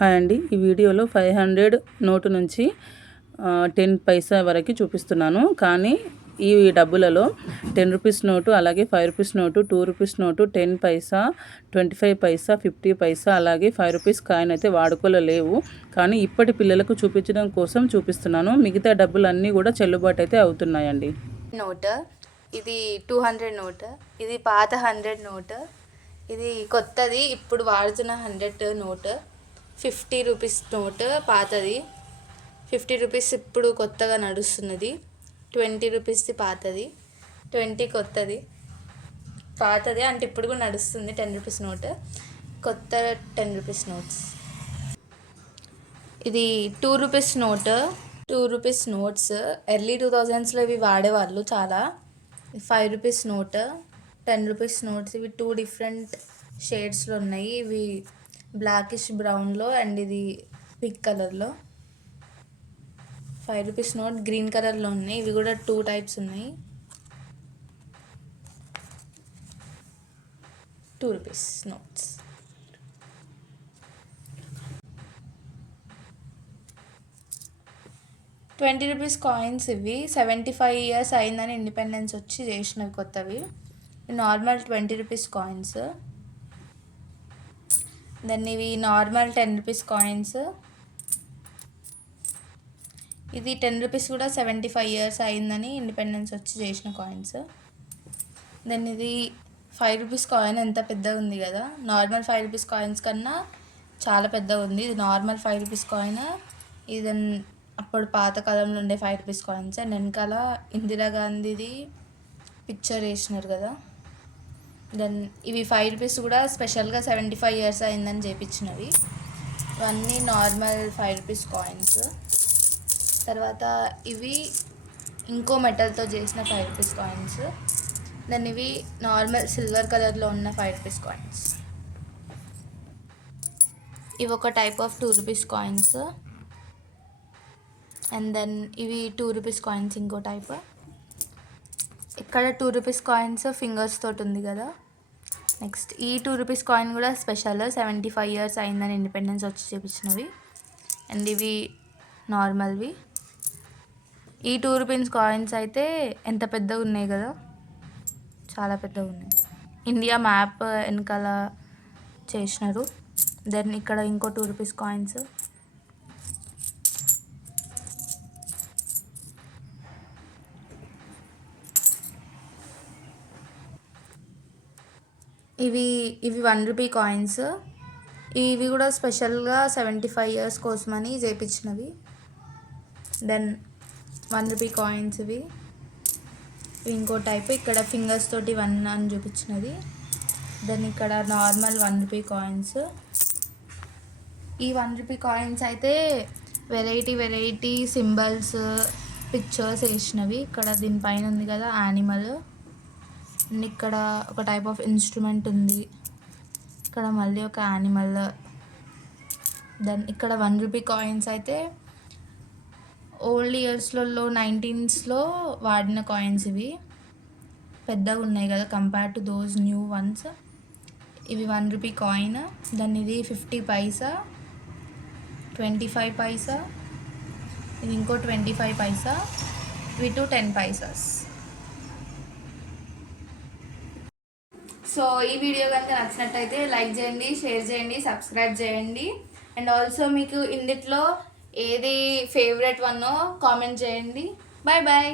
Hi అండి, ఈ వీడియోలో 500 నోటు నుంచి 10 పైసా వరకు చూపిస్తున్నాను. కానీ ఈ డబ్బులలో 10 రూపీస్ నోటు, అలాగే 5 రూపీస్ నోటు, 2 రూపీస్ నోటు, 10 పైసా, 25 పైసా, 50 పైసా, అలాగే 5 రూపీస్ కాయిన్ అయితే వాడుకలో లేవు. కానీ ఇప్పటి పిల్లలకు చూపించడం కోసం చూపిస్తున్నాను. మిగతా డబ్బులన్నీ కూడా చెల్లుబాటు అయితే అవుతున్నాయండి. నోట్ ఇది 200 నోట్, ఇది పాత 100 నోట్, ఇది కొత్తది ఇప్పుడు వాడుతున్న 100 నోట్, 50 రూపీస్ నోట్ పాతది, 50 రూపీస్ ఇప్పుడు కొత్తగా నడుస్తున్నది, 20 రూపీస్ది పాతది, 20 కొత్తది. పాతది అంటే ఇప్పుడు కూడా నడుస్తుంది 10 రూపీస్ నోట్, కొత్త 10 రూపీస్ నోట్స్. ఇది 2 rupees note, 2 rupees notes early 2000స్లో ఇవి వాడేవాళ్ళు చాలా. 5 రూపీస్ నోట్, 10 రూపీస్ నోట్స్, ఇవి 2 డిఫరెంట్ షేడ్స్లో ఉన్నాయి. ఇవి బ్లాకిష్ బ్రౌన్లో అండ్ ఇది పింక్ కలర్లో. 5 రూపీస్ నోట్ గ్రీన్ కలర్లో ఉన్నాయి. ఇవి కూడా 2 టైప్స్ ఉన్నాయి. 2 రూపీస్ నోట్స్. ₹20 కాయిన్స్ ఇవి 75 ఇయర్స్ అయిందని ఇండిపెండెన్స్ వచ్చి చేసినవి కొత్తవి. Normal 20 rupees coins. దెన్ ఇవి నార్మల్ 10 రూపీస్ కాయిన్స్. ఇది 10 రూపీస్ కూడా 75 ఇయర్స్ అయిందని ఇండిపెండెన్స్ వచ్చి చేసిన కాయిన్స్. దెన్ ఇది 5 రూపీస్ కాయిన్ ఎంత పెద్దగా ఉంది కదా, నార్మల్ 5 రూపీస్ కాయిన్స్ కన్నా చాలా పెద్దగా ఉంది. ఇది నార్మల్ 5 రూపీస్ కాయిన్. ఇది దెన్ అప్పుడు పాతకాలంలో ఉండే 5 రూపీస్ కాయిన్స్. అండ్ వెనకాల ఇందిరాగాంధీది పిక్చర్ వేసినారు కదా. దెన్ ఇవి 5 రూపీస్ కూడా స్పెషల్గా 75 ఇయర్స్ అయిందని చేపించినవి. ఇవన్నీ నార్మల్ 5 రూపీస్ కాయిన్స్. తర్వాత ఇవి ఇంకో మెటల్తో చేసిన 5 రూపీస్ కాయిన్స్. దెన్ ఇవి నార్మల్ సిల్వర్ కలర్లో ఉన్న 5 రూపీస్ కాయిన్స్. ఇవి ఒక type of 2 rupees coins. And then ఇవి 2 రూపీస్ కాయిన్స్ ఇంకో టైప్. ఇక్కడ 2 రూపీస్ కాయిన్స్ ఫింగర్స్ తోటి ఉంది కదా. నెక్స్ట్ ఈ 2 రూపీస్ కాయిన్ కూడా స్పెషల్, 75 ఇయర్స్ అయిందని ఇండిపెండెన్స్ వచ్చి చేపించినవి. అండ్ ఇవి నార్మల్వి. ఈ 2 రూపీస్ కాయిన్స్ అయితే ఎంత పెద్దగా ఉన్నాయి కదా, చాలా పెద్దగా ఉన్నాయి. ఇండియా మ్యాప్ వెనకాల చేసినారు. దెన్ ఇక్కడ ఇంకో 2 రూపీస్ కాయిన్స్. ఇవి 1 రూపీ కాయిన్స్. ఇవి కూడా స్పెషల్గా 75 ఇయర్స్ కోసమని చేపించినవి. దెన్ 1 రూపీ కాయిన్స్ ఇవి ఇంకో టైప్. ఇక్కడ ఫింగర్స్ తోటి 1 అని చూపించినది. దెన్ ఇక్కడ నార్మల్ 1 రూపీ కాయిన్స్. ఈ 1 రూపీ కాయిన్స్ అయితే వెరైటీ సింబల్స్, పిక్చర్స్ వేసినవి. ఇక్కడ దీనిపైన ఉంది కదా యానిమల్. అండ్ ఇక్కడ ఒక టైప్ ఆఫ్ ఇన్స్ట్రుమెంట్ ఉంది. ఇక్కడ మళ్ళీ ఒక యానిమల్. దెన్ ఇక్కడ 1 రూపీ కాయిన్స్ అయితే ఓల్డ్ ఇయర్స్లలో 1900స్లో వాడిన కాయిన్స్. ఇవి పెద్దగా ఉన్నాయి కదా compare to those new once. ఇవి 1 రూపీ కాయిన్. దాన్ని ఇది 50 పైసా, 25 పైసా, ఇది ఇంకో 25 పైసా, ఇవి 10 పైసాస్. సో ఈ వీడియో కనుక నచ్చినట్టయితే లైక్ చేయండి, షేర్ చేయండి, సబ్స్క్రైబ్ చేయండి. అండ్ ఆల్సో మీకు ఇందులో ఏది ఫేవరెట్ వన్నో కామెంట్ చేయండి. Bye bye.